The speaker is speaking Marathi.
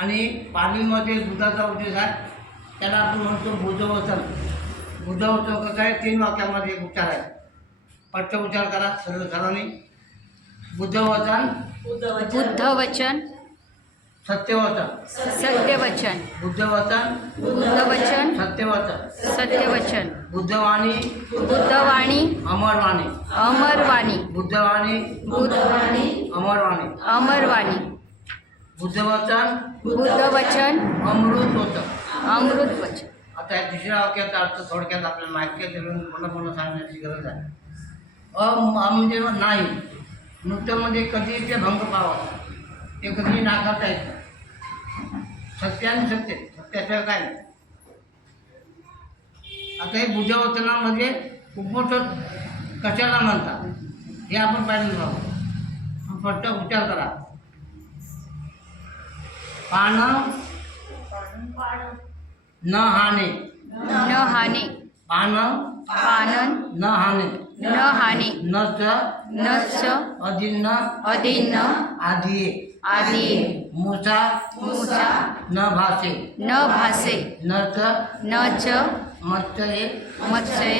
आणि पालीमध्ये दुधाचा उद्देश आहे, त्याला आपण म्हणतो बुद्धवचन. बुद्धवचन कसं आहे, 3 वाक्यामध्ये एक उच्चार आहे. पट्ट उच्चार करा सर्वांनी. बुद्धवचन, बुद्धवचन, सत्यवचन. सत्यवचन, बुद्धवचन, बुद्धवचन, सत्यवचन. सत्यवचन, बुद्धवाणी, बुद्धवाणी, अमरवाणी. अमरवाणी, बुद्धवाणी, बुद्धवाणी, अमरवाणी. अमरवाणी, बुद्धवचन, बुद्धवचन, अमृतवचन. अमृतवचन. आता या तिसऱ्या वाक्याचा अर्थ थोडक्यात आपल्याला माहिती आहे, म्हणून पुन्हा सांगण्याची गरज आहे. म्हणजे नाही, नृत्यामध्ये कधी ते भंग पावा, ते कधी नाकारता येत नाही. सत्य आणि सत्य, सत्याशिवाय काय नाही. आता हे बुद्धवचनामध्ये उपमोठक कशाला म्हणतात हे आपण पाहिलं आहोत. फक्त उच्चार करा. पान न हाने. न हाने, पान पानन, न हाने. न हाने, नच नच, अधीन अधीन, आदिये. आदी, मुसा मूसा, न भासे. न भासे, नच न च, मत्सये मत्सये,